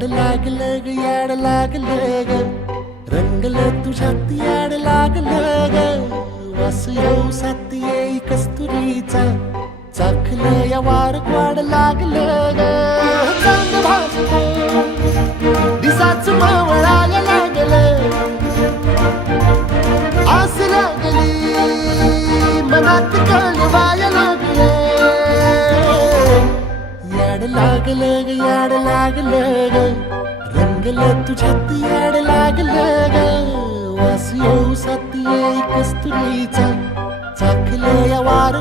याड लागलं ग याड लागलं ग रंगलं तुझ्यात याड लागलं ग वास येऊ साथ येई कस्तुरीचा चाखलं या वार वाड लागलं ग चांद भाजलं दिसाच मावळायला लागलं आस लागली मनात कळवायला लागलं याड लागलं ग याड लागलं ग रंगलं तुझ्यात याड लागलं ग वास येऊ साथ येई कस्तुरीचा चाखलं या वार